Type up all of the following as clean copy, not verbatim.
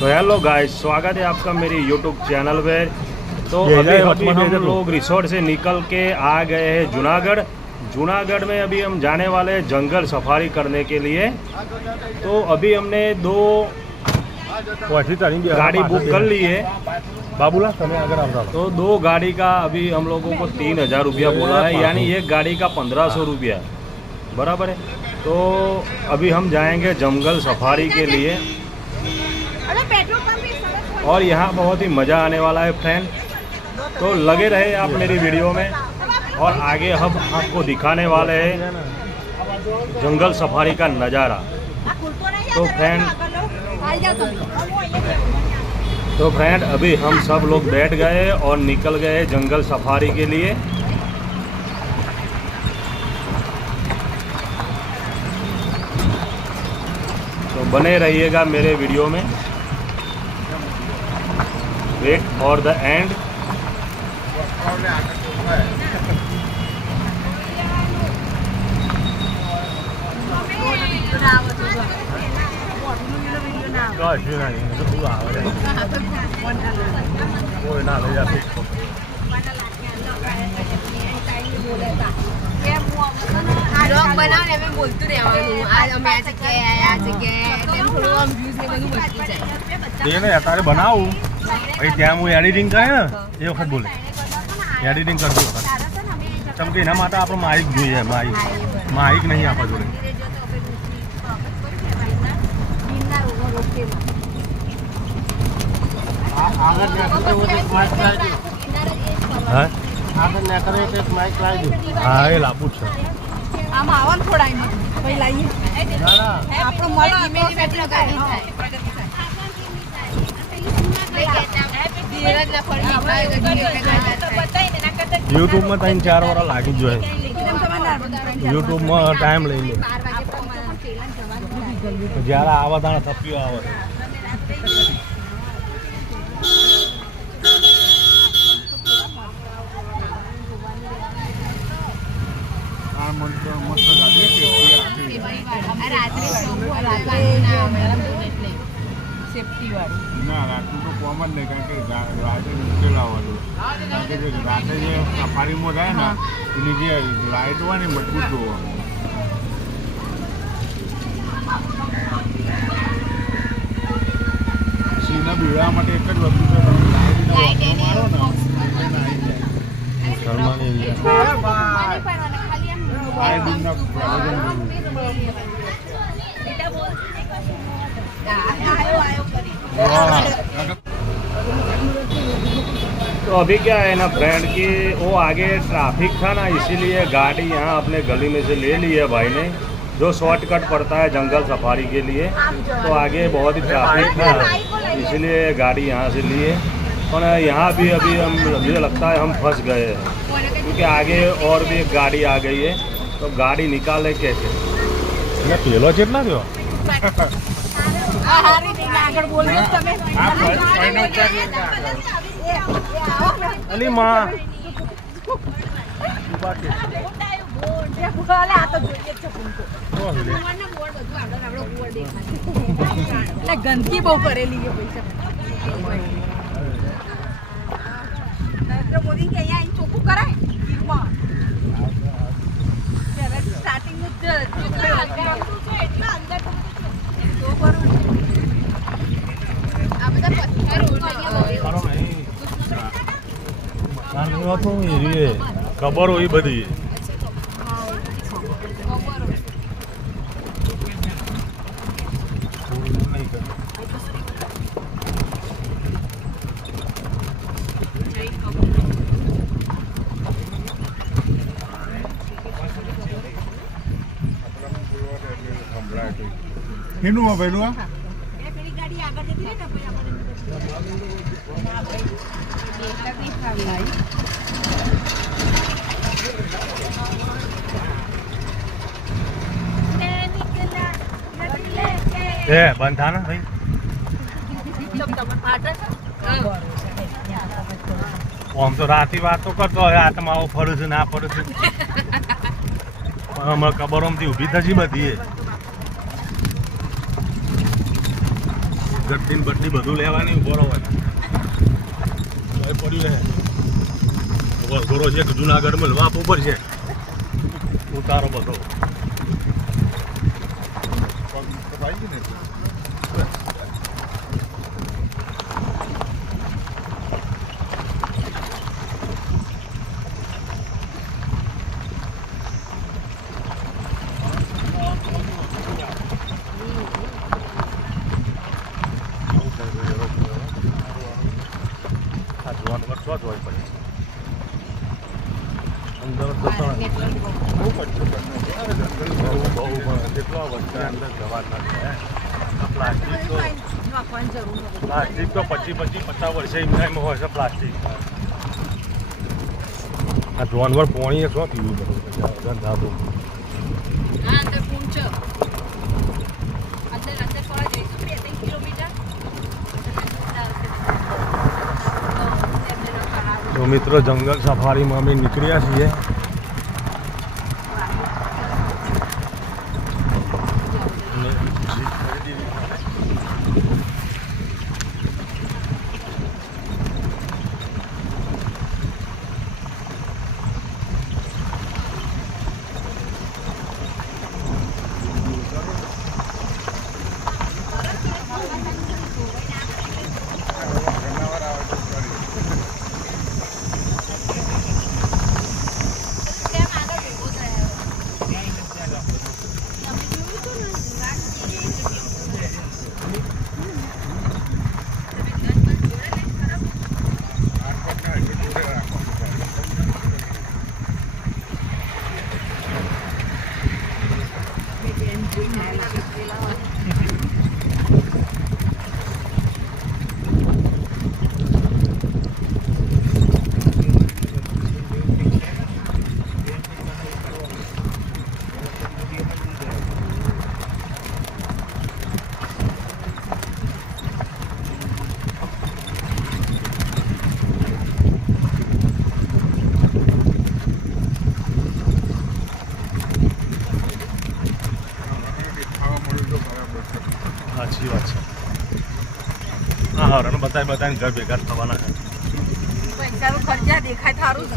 तो hello guys, स्वागत है आपका मेरी यूट्यूब चैनल पे। तो अभी हम लोग रिसोर्ट से निकल के आ गए हैं जूनागढ़। जूनागढ़ में अभी हम जाने वाले हैं जंगल सफारी करने के लिए। तो अभी हमने दो गाड़ी बुक कर ली है बाबूला। तो दो गाड़ी का अभी हम लोगों को 3000 रुपया बोला है, यानी एक गाड़ी का 1500 रुपया बराबर है। तो अभी हम जाएंगे जंगल सफारी के लिए और यहाँ बहुत ही मज़ा आने वाला है फ्रेंड। तो लगे रहे आप मेरी वीडियो में और आगे हम आपको दिखाने वाले हैं जंगल सफारी का नज़ारा। तो फ्रेंड अभी हम सब लोग बैठ गए और निकल गए जंगल सफारी के लिए। तो बने रहिएगा मेरे वीडियो में, वेट फॉर द एंड। બનાવને અમે બોલતું રહેવાનું, આજ અમે આ જગ્યાએ આયા, આ જગ્યાએ તેમ થોડું આમ વ્યૂઝ ને બધું બચી જાય. તેને અત્યારે બનાવું પછી ત્યાં હું એડિટિંગ કરે ને એ વખત બોલે એડિટિંગ કરતી વખત કેમ કે એના માટે આપણે માઇક જોઈએ. માઇક નહીં આપવા જોડે. હા એ લાવવું છે. આમાં આવો ને થોડા એમાં પછી લાવીએ. આપણો મળે ઇમેજ બેટલો ગાડી થાય, પ્રગતિ થાય. યુટ્યુબમાં 3-4 વાર લાગી જ જોઈએ. યુટ્યુબમાં ટાઈમ લઈ લે. જ્યારે આવા દાણા થપ્યો આવે. ના રાતનું તો કોમન નહીં, કારણ કે રાતે મુશ્કેલ આવવાનું. કારણ કે રાતે જે સફારીમાં થાય ને એની જે લાઇટ હોય ને મજબૂત જોવો. સિંહને બીવડાવવા માટે એક જ વસ્તુ છે, તમે લાઇટ મારો ને મુસલમાન तो अभी क्या है ना फ्रेंड कि वो आगे ट्रैफिक था ना, इसीलिए गाड़ी यहाँ अपने गली में से ले ली है भाई ने, जो शॉर्टकट पड़ता है जंगल सफारी के लिए। तो आगे बहुत ही ट्रैफिक था, इसीलिए गाड़ी यहाँ से लिए। पर यहाँ भी अभी मुझे लगता है हम फंस गए हैं, क्योंकि आगे और भी एक गाड़ी आ गई है। तो गाड़ी निकाले कैसे? પેલો કેટલા થયો? અલી માં ગંદકી બહુ કરેલી છે પૈસા. નરેન્દ્ર મોદી કે અહીંયા ચોખ્ખું કરાય. સ્ટાર્ટિંગ ખબર હોય બધી. એનું પેલું ગાડી આગળ જતી રહે ને પછી એ બંધ થા ને ભાઈ. આમ તો રાતી વાતો કરતો હોય, હાથમાં આવું ફરું છું ના ફરું છું. હમણાં કબરોમાંથી ઊભી થશે બધી. ગટ્ટી બટ્ટી બધું લેવાની ઉભો હોય પડ્યું રહે વઘોરો છે જુનાગઢમાં વાપ ઉપર છે ઉતારો બધો પ્લાસ્ટિક તો 50 વર્ષે એમનામાં હોય છે પ્લાસ્ટિક આ જોનવર પોણી શું પીવું પડે ધાતું તો મિત્રો જંગલ સફારીમાં અમે નીકળ્યા છીએ સાચી વાત છે હા હરણ બતાવીને ઘર ભેગા થવાના છે પૈસાનો ખર્ચા દેખાય થારું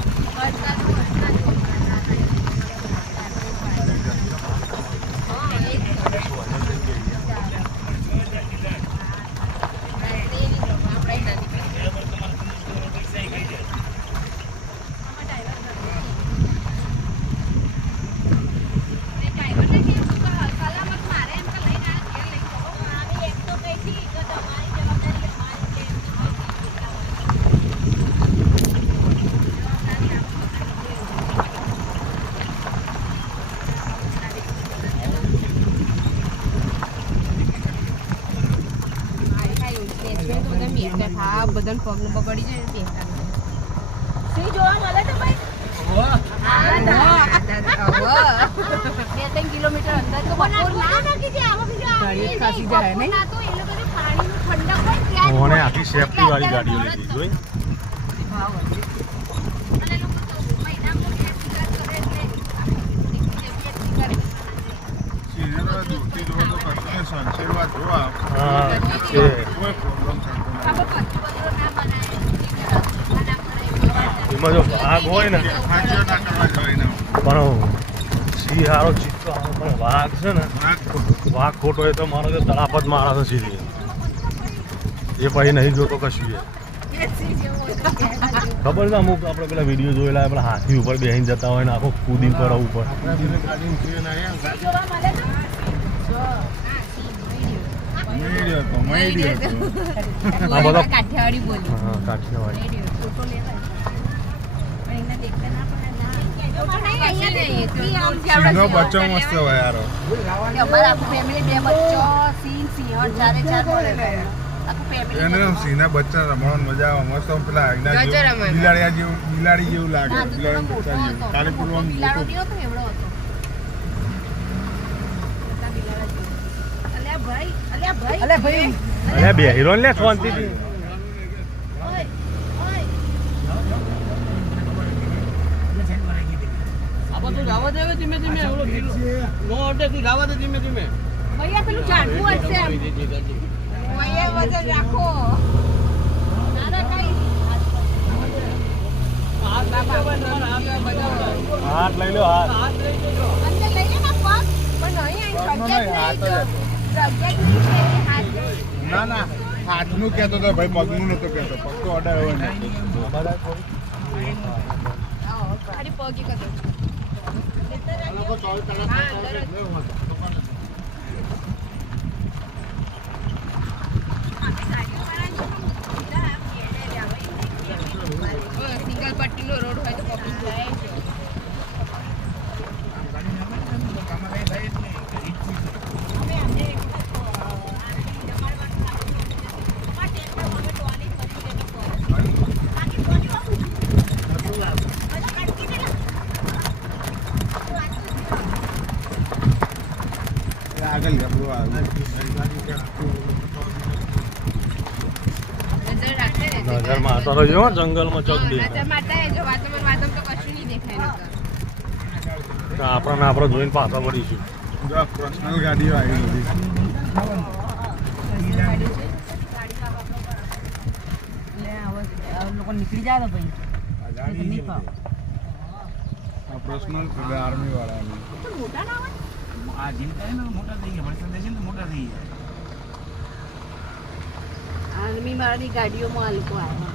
બધાને પગનું બગડી જાય ને શું જોવા મળે છે ભાઈ 2-3 કિલોમીટર અંદર તો ઓને આખી સેફટી વાળી ગાડીઓ લીધી જોઈ હા છે એમાં જો વાઘ હોય ને પણ શિયાળો ચિત્તો પણ વાઘ છે ને વાઘ ખોટો હોય તો મારો તળાપત મારા છે સીધી એ પછી નહીં જોતો કશું ખબર છે અમુક આપણે પેલા વિડીયો જોયેલા પેલા હાથી ઉપર બેસીને જતા હોય ને આખો કૂદી ઉપર ઉપર કાઠિયાવાડી બોલી હા કાઠિયાવાડી બચ્ચો મસ્ત હોય યાર અમારા આખું ફેમિલી 2 બચ્ચો સિંહ સિંહણ ચારે એને સિંહના બચ્ચા રમવાનું મજા આવે મસ્ત પેલા બિલાડી જેવું લાગે બિલાડી બચ્ચા જેવું કાલે પૂરવાનું અરે બે હીરો લે શાંતિથી ભૈયા પેલું ઝાડવું હશે વજન રાખો. ના ના કઈ હાથ લઈ લો હાથ. અંદર લઈ લે ને પગ. પણ નહીં હાથ ના ના હાથનું કહેતો હતો ભાઈ, પગનું નતો કહેતો. પગ તો ઓર્ડર હોય ને. ખાલી પગ એક હતો. સિંગલ પટ્ટીનો રોડ હોય તો પબ્લિક જાય છે. આગળ ગબડો આવે. નજર રાખે ને. નજર મારતા તો જો જંગલમાં ચોક દે. નજર મારતા રહેજો. વાતમાં તો કશું નહીં દેખાય નકર. આપણે જોઈને પાછા વળીશું. જો પર્સનલ ગાડીઓ આવી બધી. નીકળી જાય તો ભાઈ પર્સનલ આર્મી વાળાની. આ જીમ કરે ને મોટા થઈ ગયા વર્ષ દેશે ને મોટા થઈ ગયા આર્મી વાળાની ગાડીઓમાં આ લોકો આવે.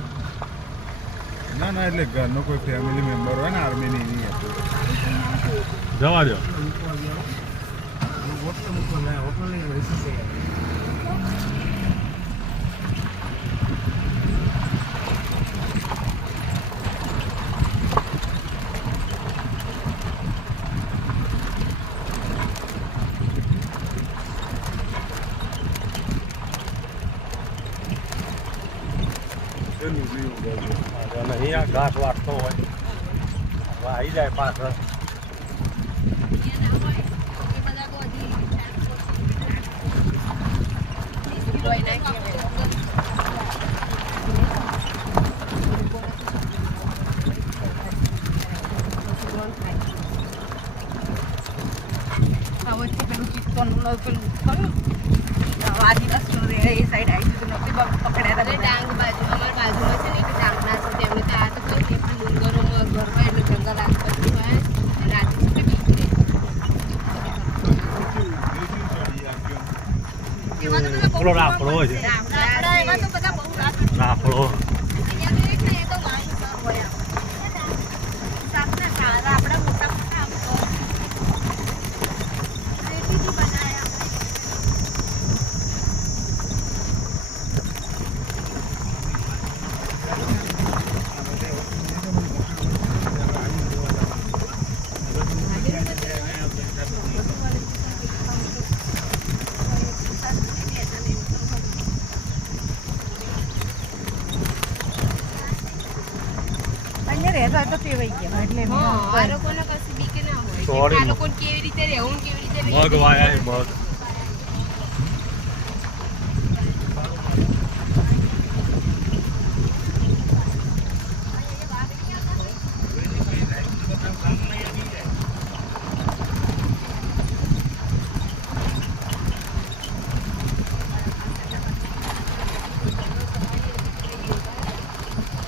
ના ના એટલે ઘરનો કોઈ ફેમિલી મેમ્બર હોય ને આર્મીની એની હતું. જવા દો. હોટલ મૂકો ને હોટલ ની રહેશે છે નહીં આ ઘાસ વાટતો હોય આવી જાય પાછળ. પેલું ચિત્તોન પેલું ખરું આદિવાસ એ સાઈડ આવી ગયું નથી પકડ્યા અરે ડાંગ બાજુ અમારા બાજુમાં છે ને એક ડાંગના છે તેમને ત્યાં તો કોઈ નહીં પણ ડુંગરોમાં ઘર હોય એટલે જંગલ આજુબાજુ હોય અને રાત્રે બીક રહે. એમાં તો બધા બહુ પેલો રાફડો હોય છે. રાફડા એમાં તો બધા બહુ રાફડા. રાફડો અહીંયા તો એક ને એ તો વાંસ હોય આમ. સાપના સારા આપણા મોટા મોટા આમ તો રેતીથી બનાયા. અહીંયા રહેતા હોય તો પેવાઈ ગયા એટલે આ લોકોને કશું બીક ના હોય. Sorry. આ લોકોને કેવી રીતે રહેવું ને કેવી રીતે મગ વાયા મગ.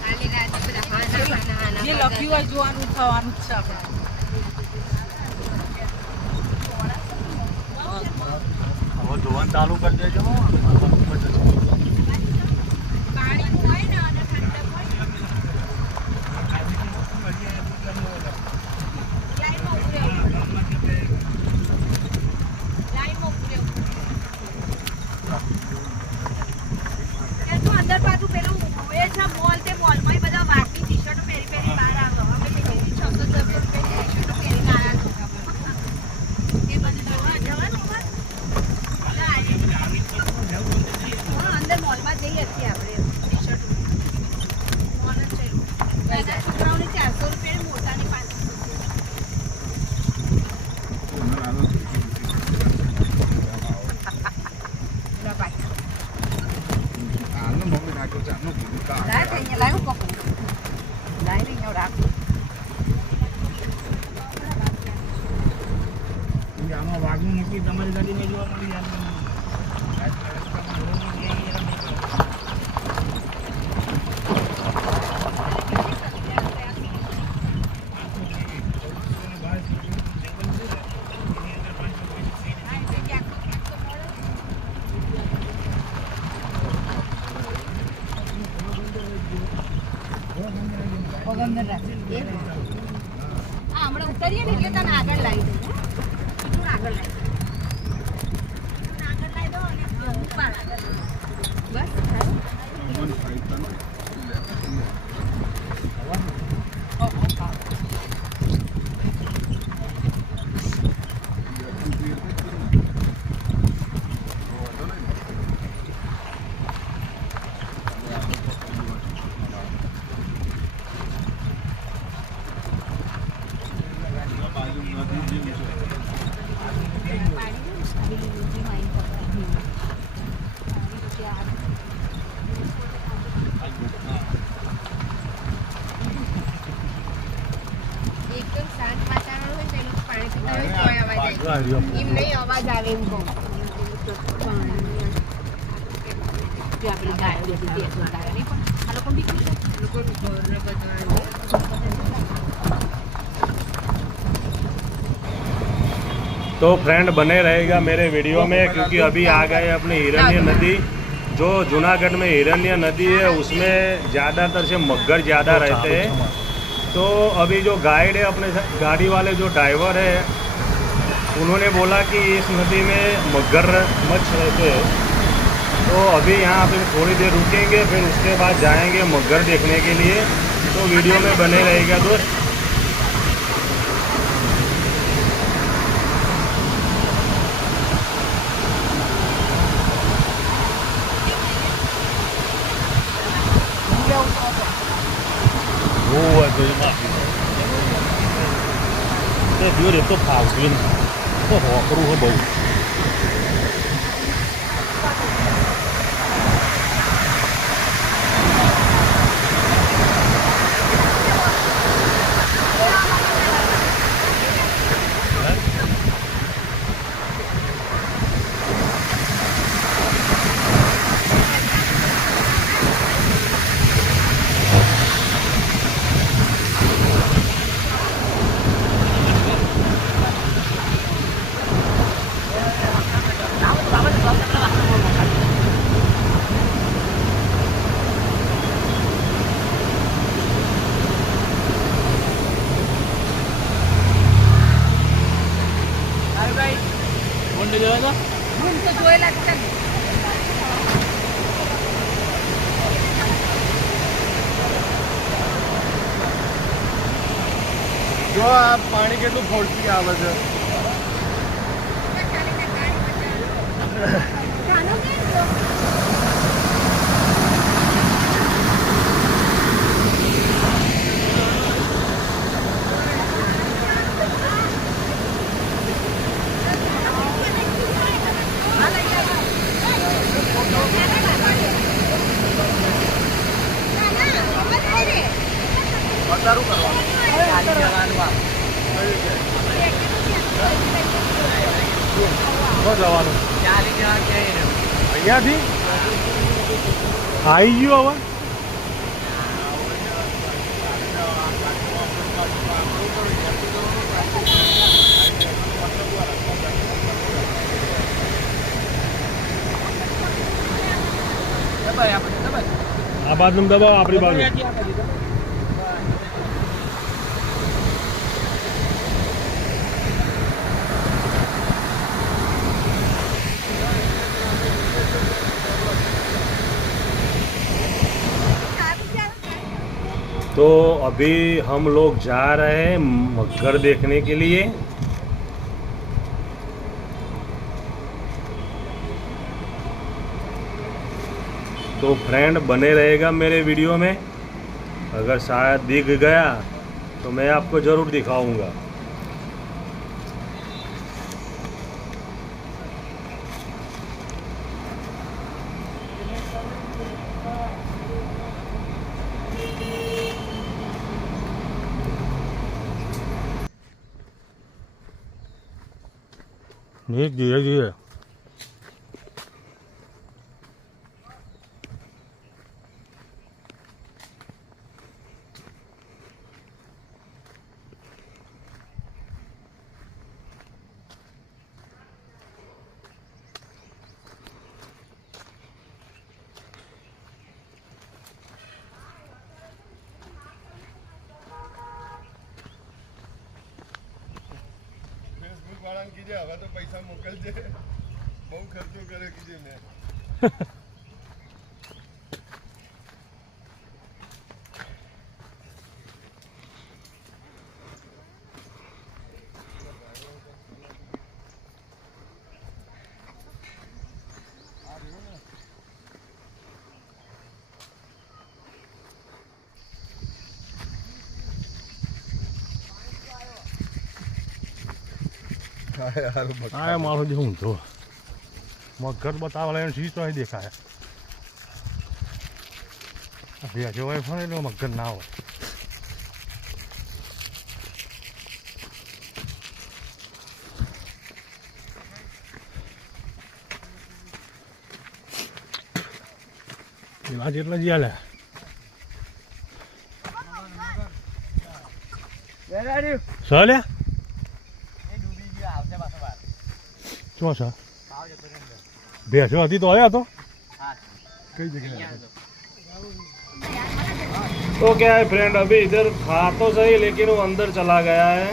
કાલે રાતે બધા હાના જે લખ્યું હોય જોવાનું થવાનું જ છે આપણે હવે જોવાનું ચાલુ કરી દેજો. પાણી હોય ને અને ઠંડક હોય ને. લાઈનમાં ઉભું રહેવું. લાઈનમાં ઉભું રહેવું. ત્યાં તો અંદર પાછું પેલું એ છે મોલ, તે મોલમાં બધા વાટની ટી-શર્ટો પહેરી બહાર આવે. અમે પેલી 600 રૂપિયાની ટી-શર્ટો પહેરીને આવ્યા હતા. એ બધું જોવા જવાનું હોય. હા, અંદર મોલમાં જઈએ છીએ આપણે ટી-શર્ટ મોલ જ છે. નાના છોકરાઓને 400 રૂપિયા, મોટાને 500 આનું મમ્મી નાખ્યું છે આનું કીધું કા લાય તો અહીંયા લાવ્યું પકડું લાય ને અહીંયા રાખું આમાં વાઘનું મૂકી તમારી ગાડીને જોવા મળી જાય અંદર રાખજો. હા, હમણાં ઉતારીએ ને એટલે તને આગળ લાવી દઉં. બીજું આગળ લાવી દઉં. આગળ લાવી દો અને ઉપર આગળ. બસ સારું. એકદમ શાંત વાતાવરણ હોય તો એ લોકો પાણી પીતા હોય તો અવાજ આવે. એમ નહીં અવાજ આવે એમ કહું. જો આપણી ગાયો બધી ભેંસો તારે નહીં પણ આ લોકો બીજું છે. આ લોકો ઢોરને બધું तो फ्रेंड बने रहेगा मेरे वीडियो में, क्योंकि अभी आ गए अपने हिरण्य नदी। जो जूनागढ़ में हिरण्य नदी है उसमें ज़्यादातर से मगर ज़्यादा रहते हैं। तो अभी जो गाइड है अपने गाड़ी वाले जो ड्राइवर है उन्होंने बोला कि इस नदी में मगर मच्छ रहते हैं। तो अभी यहाँ पे थोड़ी देर रुकेंगे, फिर उसके बाद जाएंगे मगर देखने के लिए। तो वीडियो में बने रहेगा दोस्त। Dia tu palsuin, tu hok ruh bau. Room તો જોયેલા જ છે ને. જો આ પાણી કેટલું ફોડતી આવે છે. વધારું કરવાનું. જવાનું અહીંયાથી આવી ગયું હવે. આ બાજુ દબાવો, આપણી બાજુ. तो अभी हम लोग जा रहे हैं मगर देखने के लिए। तो फ्रेंड बने रहेगा मेरे वीडियो में। अगर शायद दिख गया तो मैं आपको ज़रूर दिखाऊंगा। नहीं धीरे धीरे જવાનું કીધે હવે તો પૈસા મોકલજે બહુ ખર્ચો કરે કીધે મેં હા મારો જે હું તો મગર બતાવવા એને સીધો અહીં દેખાય ભેજો હોય પણ એટલે મગર ના હોય એવા જેટલા જ લે સર શું છે ભેંસો હતી તો આવ્યા તો કઈ જગ્યાએ तो क्या है फ्रेंड, अभी इधर था तो सही लेकिन वो अंदर चला गया है।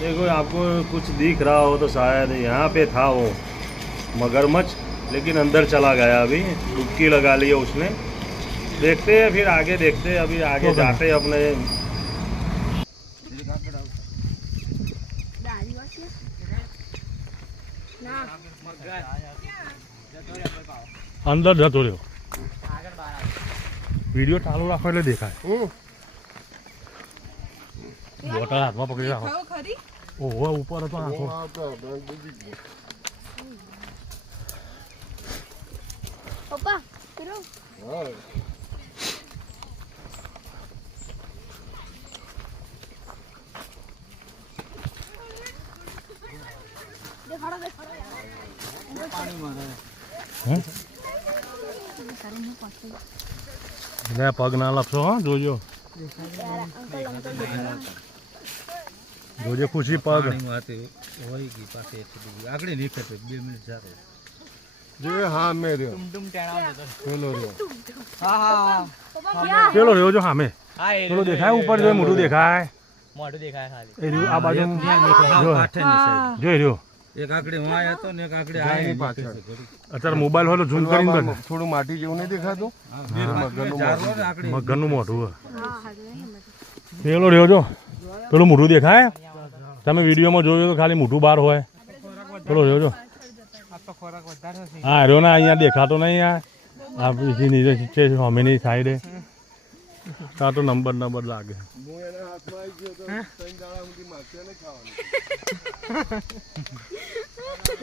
देखो आपको कुछ दिख रहा हो तो शायद यहाँ पे था वो मगरमच्छ, लेकिन अंदर चला गया। अभी डुबकी लगा ली है उसने। देखते हैं फिर आगे, देखते हैं अभी आगे जाते हैं अपने। અંદર જતો રહ્યો વિડીયો ચાલુ રાખો એટલે દેખાય બોટલ હાથમાં પકડી રાખો ઓહો ઉપર હતો આખો પપ્પા પેલો દેખાડો લે પગ ના લપસો હો જોજો જોજો ખુશી પગ જે હા મેં રહ્યો પેલો રહ્યો પેલો રહ્યો જો સામે પેલો દેખાય ઉપર જો મોઢું દેખાય મોઢું દેખાય ખાલી એ રહ્યું આ બાજુ જોઈ રહ્યો એક આકડી વાય હતો ને એક આકડી ગાયની પાછળ અત્યારે મોબાઈલ હોય તો ઝૂમ કરીને બને થોડું માટી જેવું નહીં દેખાતું મગરનું મોઢું હોય પેલો રહ્યો જો પેલું મોઢું દેખાય તમે વિડીયોમાં જોયું તો ખાલી મોઢું બહાર હોય પેલો રહ્યો જો હા રહ્યો ને અહીંયા દેખાતો નહીં આ નીચે સામેની સાઈડે ત્યાં તો નંબર લાગે હું એના હાથમાં આવી ગયો તો 3 દાડા સુધી માગશે ને ખાવાનું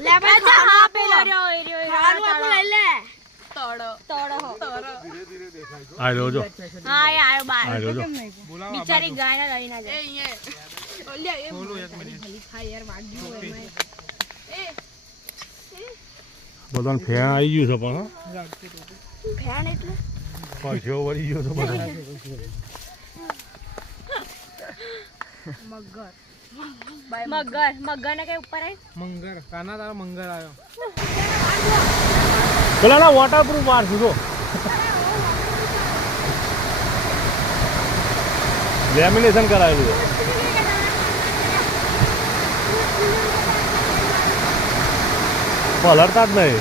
લે પાછા હા પેલો રહ્યો એ રહ્યો હારું આપણું લઈ લે તોડો ધીરે ધીરે દેખાય છે આ રહ્યો જો હા એ આયો બાર આ રહ્યો જો બિચારી ગાય ના લઈ ના જાય બધાને ફેણ આવી ગયું છે પણ ફેણ એટલે પૈસો વળી ગયો તો બધા મગર ને કઈ ઉપર આવી મંગર કાના તારો મંગર આવ્યો પેલા ના વોટરપ્રૂફ વાર છું તો લેમિનેશન કરાયેલું છે પલળતા જ નહીં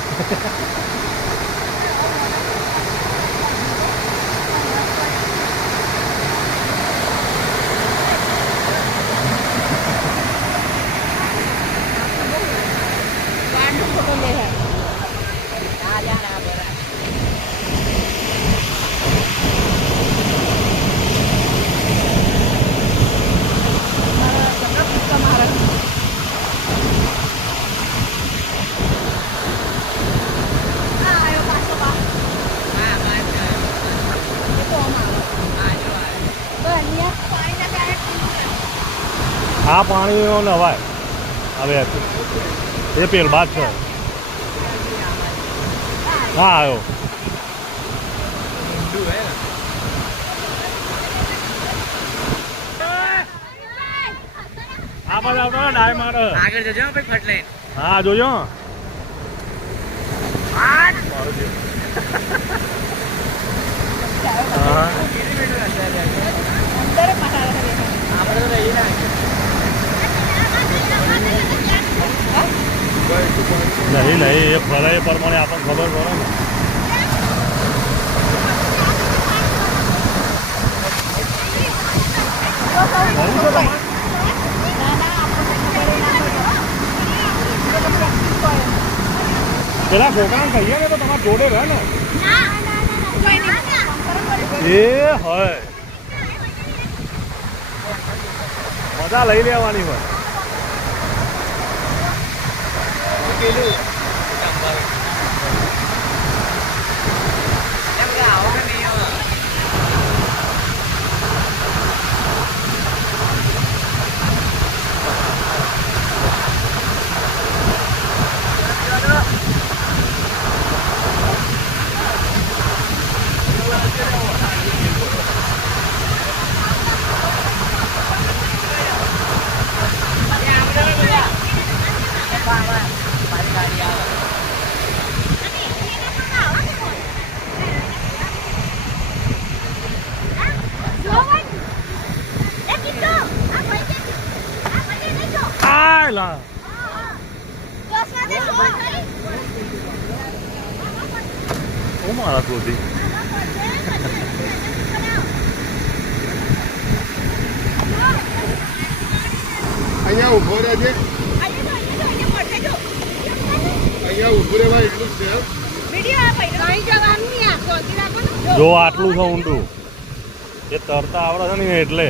આ પાણી નવાય હવે એ પેલ બાદ છે હા આવ્યો આ બાદ આવતો ડાય મારે આગળ જજો ભાઈ ફટ લઈને હા જોજો આપણે તો રહી ના પ્રમાણે આપણને ખબર પડે ને. પેલા છોકરાને કહીએ ને તો તમારે જોડે રહે ને. એ હોય મજા લઈ લેવાની હોય. લા ઓ મારા ગોદી અહીંયા ઉભો રહેજે, અહીંયા ઉભો રહેવાય એટલું જ છે. જો આટલું છે ઊંડું એ તરતા આવડે છે ને એટલે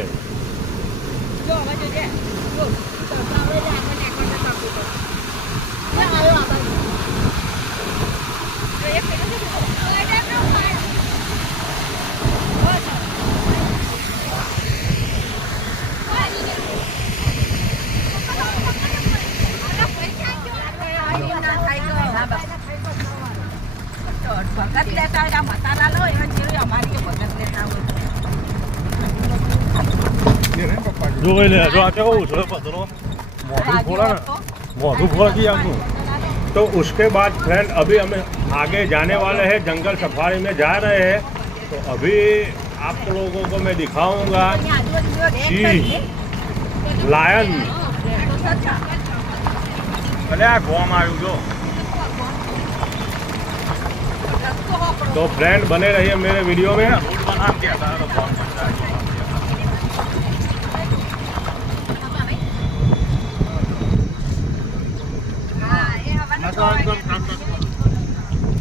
ભગત લેતા હોય મસાલા લો એવા જેવી અમારી ભગત લેતા હોય. जो ले जो आके वो उछल पत्थरों मौजूद खोला ना मौजूद खोला कि आपको तो उसके बाद फ्रेंड अभी हमें आगे जाने वाले हैं, जंगल सफारी में जा रहे हैं। तो अभी आप लोगों को मैं दिखाऊंगा सिंह, लायन। चले आ घोम आयु जो तो फ्रेंड बने रहिए मेरे वीडियो में। रोड बना दिया था तो घोम बनता है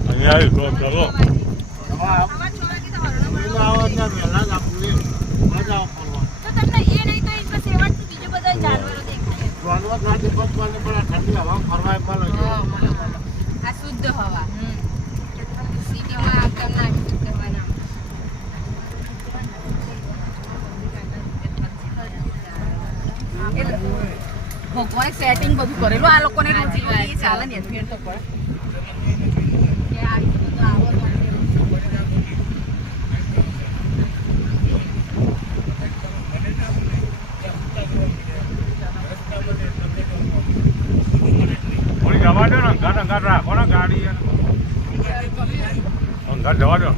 અહીંયા આવી તો ચલો આ શુદ્ધ હવા સિટીમાં તમને ભગવાન સેટિંગ બધું કરેલું આ લોકોને રોજી ચાલે ને ફેર તો પડે. જવા દો ને અંગાટ અંગાટ રાખો ને ગાડી અંગાટ જવા દો